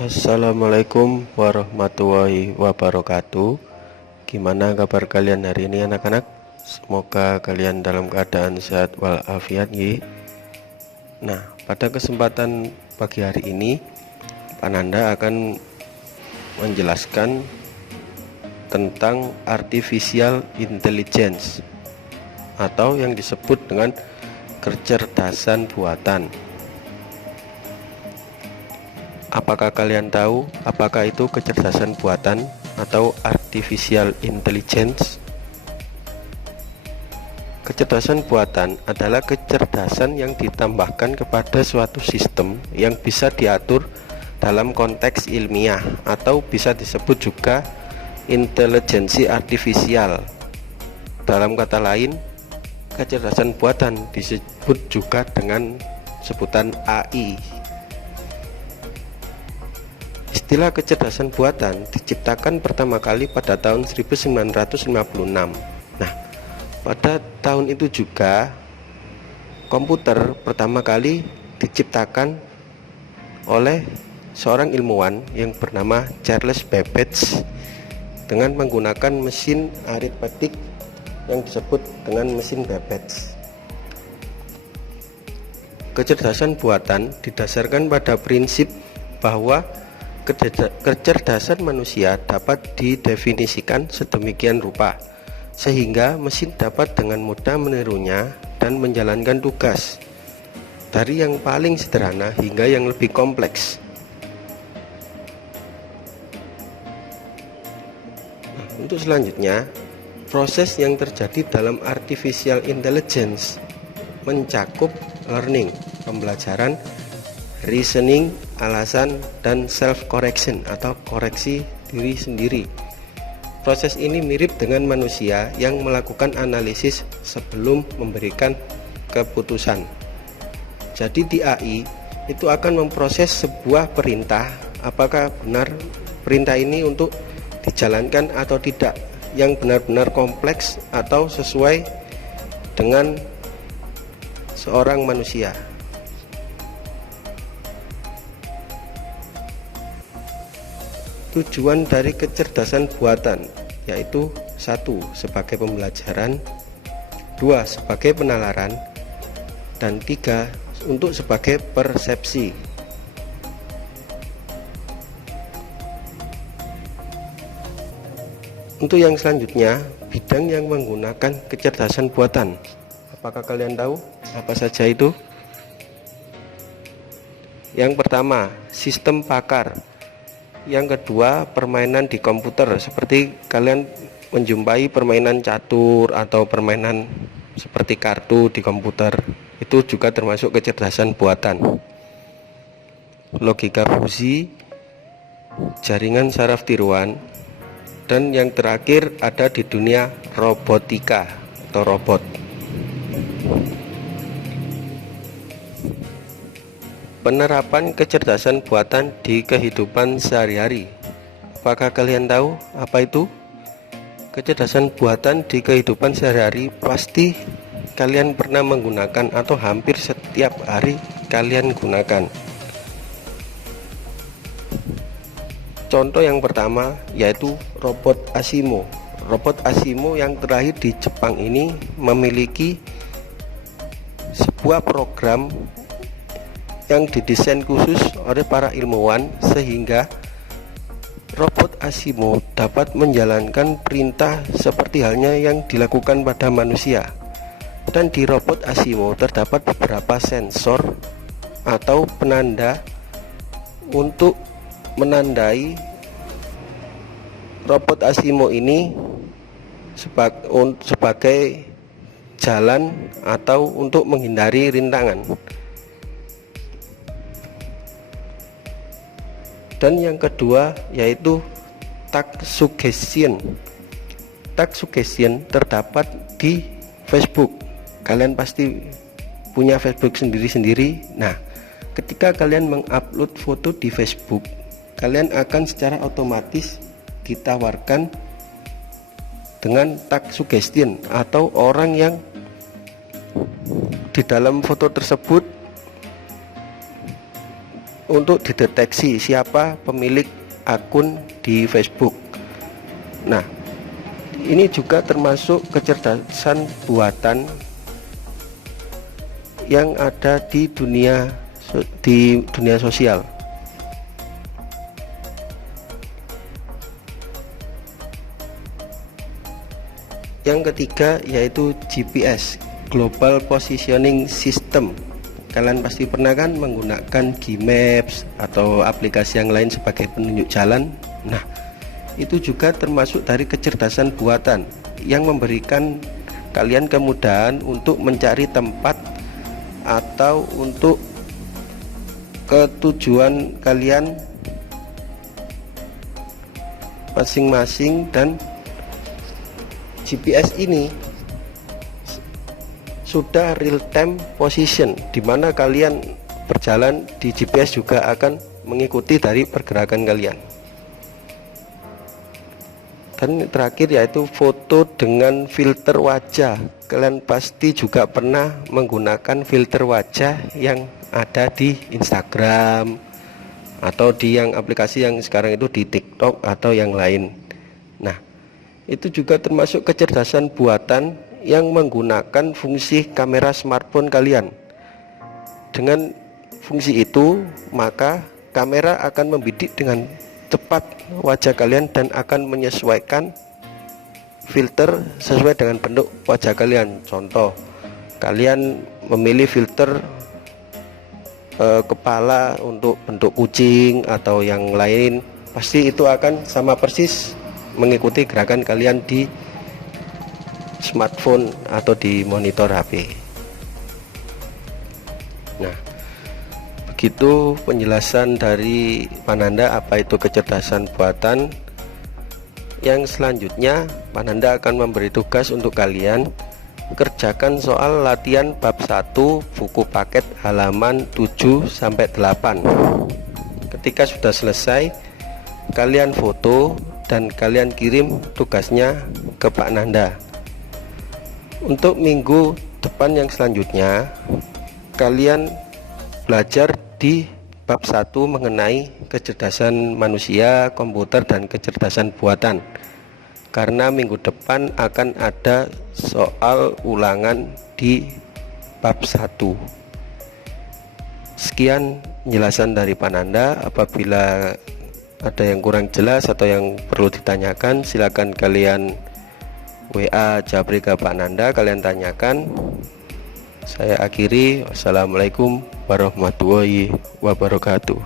Assalamualaikum warahmatullahi wabarakatuh. Gimana kabar kalian hari ini anak-anak? Semoga kalian dalam keadaan sehat walafiat ya. Nah, pada kesempatan pagi hari ini Pananda akan menjelaskan tentang artificial intelligence atau yang disebut dengan kecerdasan buatan. Apakah kalian tahu apakah itu kecerdasan buatan atau artificial intelligence? Kecerdasan buatan adalah kecerdasan yang ditambahkan kepada suatu sistem yang bisa diatur dalam konteks ilmiah atau bisa disebut juga intelijensi artifisial. Dalam kata lain, kecerdasan buatan disebut juga dengan sebutan AI. Istilah kecerdasan buatan diciptakan pertama kali pada tahun 1956. Nah, pada tahun itu juga komputer pertama kali diciptakan oleh seorang ilmuwan yang bernama Charles Babbage dengan menggunakan mesin aritmetik yang disebut dengan mesin Babbage. Kecerdasan buatan didasarkan pada prinsip bahwa kecerdasan manusia dapat didefinisikan sedemikian rupa sehingga mesin dapat dengan mudah menirunya dan menjalankan tugas dari yang paling sederhana hingga yang lebih kompleks. Untuk selanjutnya, proses yang terjadi dalam artificial intelligence mencakup learning, pembelajaran, reasoning, alasan, dan self-correction atau koreksi diri sendiri. Proses ini mirip dengan manusia yang melakukan analisis sebelum memberikan keputusan. Jadi di AI itu akan memproses sebuah perintah, apakah benar perintah ini untuk dijalankan atau tidak, yang benar-benar kompleks atau sesuai dengan seorang manusia. Tujuan dari kecerdasan buatan yaitu 1. Sebagai pembelajaran, 2. Sebagai penalaran, dan 3. Untuk sebagai persepsi. Untuk yang selanjutnya, bidang yang menggunakan kecerdasan buatan. Apakah kalian tahu apa saja itu? Yang pertama, sistem pakar. Yang kedua, permainan di komputer, seperti kalian menjumpai permainan catur atau permainan seperti kartu di komputer. Itu juga termasuk kecerdasan buatan. Logika fusi, jaringan saraf tiruan, dan yang terakhir ada di dunia robotika atau robot. Penerapan kecerdasan buatan di kehidupan sehari-hari. Apakah kalian tahu apa itu? Kecerdasan buatan di kehidupan sehari-hari pasti kalian pernah menggunakan atau hampir setiap hari kalian gunakan. Contoh yang pertama yaitu robot Asimo. Robot Asimo yang terakhir di Jepang ini memiliki sebuah program yang didesain khusus oleh para ilmuwan sehingga robot Asimo dapat menjalankan perintah seperti halnya yang dilakukan pada manusia. Dan di robot Asimo terdapat beberapa sensor atau penanda untuk menandai robot Asimo ini sebagai jalan atau untuk menghindari rintangan. Dan yang kedua yaitu tag suggestion. Tag suggestion terdapat di Facebook. Kalian pasti punya Facebook sendiri-sendiri. Nah, ketika kalian mengupload foto di Facebook, kalian akan secara otomatis ditawarkan dengan tag suggestion atau orang yang di dalam foto tersebut untuk dideteksi siapa pemilik akun di Facebook. Nah, ini juga termasuk kecerdasan buatan yang ada di dunia sosial. Yang ketiga yaitu GPS, Global Positioning System. Kalian pasti pernah kan menggunakan Gmaps atau aplikasi yang lain sebagai penunjuk jalan. Nah, itu juga termasuk dari kecerdasan buatan yang memberikan kalian kemudahan untuk mencari tempat atau untuk ketujuan kalian masing-masing. Dan GPS ini sudah real time position, dimana kalian berjalan di GPS juga akan mengikuti dari pergerakan kalian. Dan terakhir yaitu foto dengan filter wajah. Kalian pasti juga pernah menggunakan filter wajah yang ada di Instagram atau di yang aplikasi yang sekarang itu di TikTok atau yang lain. Nah, itu juga termasuk kecerdasan buatan yang menggunakan fungsi kamera smartphone kalian. Dengan fungsi itu, maka kamera akan membidik dengan cepat wajah kalian dan akan menyesuaikan filter sesuai dengan bentuk wajah kalian. Contoh, kalian memilih filter kepala untuk bentuk kucing atau yang lain, pasti itu akan sama persis mengikuti gerakan kalian di smartphone atau di monitor HP. Nah, begitu penjelasan dari Pananda apa itu kecerdasan buatan. Yang selanjutnya Pananda akan memberi tugas untuk kalian kerjakan soal latihan bab 1 buku paket halaman 7 sampai 8. Ketika sudah selesai, kalian foto dan kalian kirim tugasnya ke Pak Nanda. Untuk minggu depan yang selanjutnya, kalian belajar di bab 1 mengenai kecerdasan manusia, komputer, dan kecerdasan buatan. Karena minggu depan akan ada soal ulangan di bab 1. Sekian penjelasan dari Pananda. Apabila ada yang kurang jelas atau yang perlu ditanyakan, silakan kalian WA Japri ke Pak Nanda, kalian tanyakan. Saya akhiri. Wassalamualaikum warahmatullahi wabarakatuh.